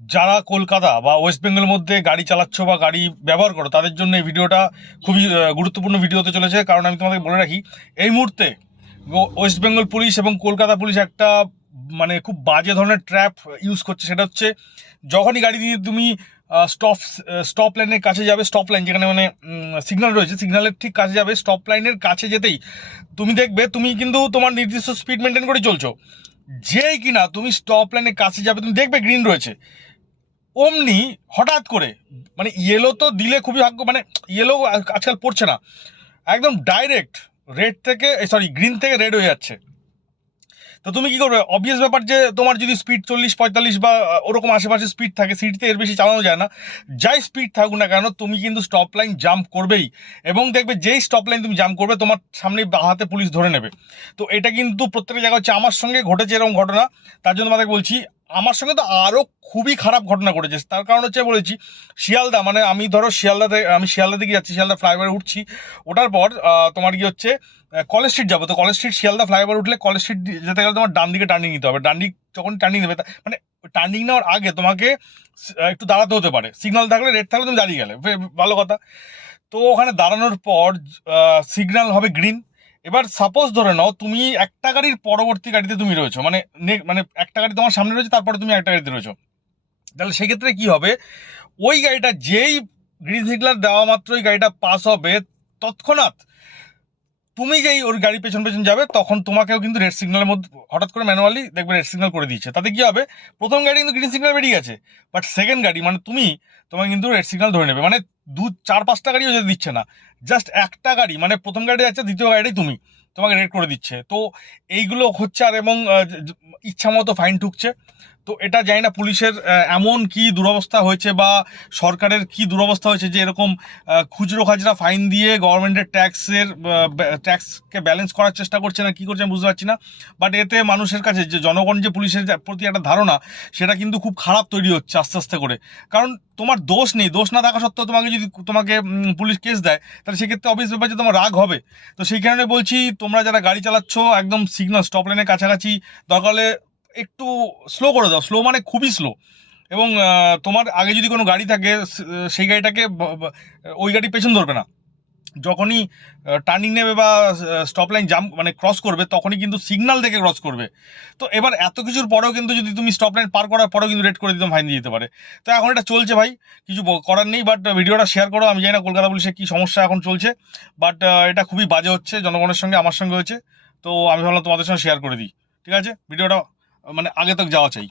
যারা কলকাতা বা ওয়েস্ট বেঙ্গলের মধ্যে গাড়ি চালাচ্ছ বা গাড়ি ব্যবহার করো, তাদের জন্য এই ভিডিওটা খুবই গুরুত্বপূর্ণ ভিডিও হতে চলেছে। কারণ আমি তোমাদের বলে রাখি, এই মুহূর্তে ওয়েস্ট বেঙ্গল পুলিশ এবং কলকাতা পুলিশ একটা মানে খুব বাজে ধরনের ট্র্যাপ ইউজ করছে। সেটা হচ্ছে, যখনই গাড়ি দিয়ে তুমি স্টপ স্টপ লাইনের কাছে যাবে স্টপ লাইন যেখানে মানে সিগন্যাল রয়েছে সিগন্যালের ঠিক কাছে যাবে স্টপ লাইনের কাছে যেতেই তুমি দেখবে, তুমি কিন্তু তোমার নির্দিষ্ট স্পিড মেনটেন করে চলছো। যেই কিনা তুমি স্টপ লাইনের কাছে যাবে, তুমি দেখবে গ্রিন রয়েছে। অমনি হঠাৎ করে মানে ইয়েলো তো দিলে খুবই ভাগ্য মানে ইয়েলো আজকাল পড়ছে না। একদম ডাইরেক্ট রেড থেকে সরি গ্রিন থেকে রেড হয়ে যাচ্ছে। তো তুমি কি করবে? অবভিয়াস ব্যাপার যে তোমার যদি স্পিড চল্লিশ, পঁয়তাল্লিশ বা ওরকম আশেপাশে স্পিড থাকে সিটিতে এর বেশি চালানো যায় না। যাই স্পিড থাকুক না কেন, তুমি কিন্তু স্টপ লাইন জাম্প করবেই। এবং দেখবে যেই স্টপ লাইন তুমি জাম্প করবে, তোমার সামনে হাতে পুলিশ ধরে নেবে। তো এটা কিন্তু প্রত্যেকটা জায়গা হচ্ছে, আমার সঙ্গে ঘটেছে এরকম ঘটনা। তার জন্য তোমাদের বলছি আমার সঙ্গে তো আরও খুবই খারাপ ঘটনা ঘটেছে। তার কারণ হচ্ছে বলেছি, শিয়ালদা মানে আমি ধরো শিয়ালদা থেকে আমি শিয়ালদা থেকে যাচ্ছি, শিয়ালদা ফ্লাইওভারে উঠছি। ওঠার পর তোমার কি হচ্ছে কলেজ স্ট্রিট যাব। তো কলেজ স্ট্রিট শিয়ালদা ফ্লাইওভার উঠলে কলেজ স্ট্রিট যেতে গেলে তোমার ডান দিকে টার্নিং নিতে হবে। ডান দিক যখন টার্নিং তা- মানে টার্নিং নেওয়ার আগে তোমাকে একটু দাঁড়াতে হতে পারে। সিগনাল থাকলে রেড থাকলে তুমি দাঁড়িয়ে গেলে। ভালো কথা। তো ওখানে দাঁড়ানোর পর সিগনাল হবে গ্রিন এবার সাপোজ ধরে নাও তুমি একটা গাড়ির পরবর্তী গাড়িতে তুমি রয়েছো মানে মানে একটা গাড়ি তোমার সামনে রয়েছে, তারপরে তুমি একটা গাড়িতে রয়েছো। তাহলে সেক্ষেত্রে কি হবে? ওই গাড়িটা যেই গ্রিন সিগন্যাল দেওয়া মাত্র ওই গাড়িটা পাস হবে, তৎক্ষণাৎ তুমি যেই ওর গাড়ি পেছন পেছন যাবে, তখন তোমাকেও কিন্তু রেড সিগন্যালের মধ্যে হঠাৎ করে ম্যানুয়ালি দেখবে রেড সিগন্যাল করে দিচ্ছে তাতে কি হবে? প্রথম গাড়ি কিন্তু গ্রিন সিগন্যাল বেরিয়ে গেছে বাট সেকেন্ড গাড়ি মানে তুমি, তোমাকে কিন্তু রেড সিগন্যাল ধরে নেবে। মানে দু চার পাঁচটা গাড়িও যেতে দিচ্ছে না। জাস্ট একটা গাড়ি মানে প্রথম গাড়ি যাচ্ছে দ্বিতীয় গাড়ি তুমি তোমাকে রেড করে দিচ্ছে। তো এইগুলো হচ্ছে আর এবং আহ, জ- জ- ইচ্ছা মতো ফাইন ঠুকছে। তো এটা জানি না পুলিশের এমন কি দুরবস্থা হয়েছে বা সরকারের কি দুরবস্থা হয়েছে যে এরকম খুচরো খাজরা ফাইন দিয়ে গভর্নমেন্টের ট্যাক্সের ট্যাক্সকে ব্যালেন্স করার চেষ্টা করছে না, কি করছে আমি বুঝতে পারছি না। বাট এতে মানুষের কাছে, যে জনগণ যে পুলিশের প্রতি একটা ধারণা, সেটা কিন্তু খুব খারাপ তৈরি হচ্ছে আস্তে আস্তে করে। কারণ তোমার দোষ নেই, দোষ না থাকা সত্ত্বেও তোমাকে যদি তোমাকে পুলিশ কেস দেয়, তাহলে সেক্ষেত্রে অবভিয়াস ব্যাপার যে তোমার রাগ হবে। তো সেই কারণে বলছি, তোমরা যারা গাড়ি চালাচ্ছ, একদম সিগনাল স্টপ লাইনের কাছাকাছি, দরকার হলে একটু স্লো করে দাও স্লো মানে খুবই স্লো এবং তোমার আগে যদি কোনো গাড়ি থাকে সেই গাড়িটাকে ওই গাড়ি পেছন ধরবে না। যখনই টার্নিং নেবে বা স্টপ লাইন জাম্প মানে ক্রস করবে, তখনই কিন্তু সিগনাল থেকে ক্রস করবে। তো এবার এত কিছুর পরেও কিন্তু যদি তুমি স্টপ লাইন পার করার পরেও কিন্তু রেড করে দিতে ফাইন দিয়ে দিতে পারে। তো এখন এটা চলছে ভাই, কিছু করার নেই বাট ভিডিওটা শেয়ার করো, আমি জানি না কলকাতা পুলিশে কী সমস্যা এখন চলছে বাট এটা খুবই বাজে হচ্ছে, জনগণের সঙ্গে আমার সঙ্গে হয়েছে, তো আমি ভাবলাম তোমাদের সঙ্গে শেয়ার করে দিই, ঠিক আছে? ভিডিওটা মানে আগে তক যাওয়া চাই।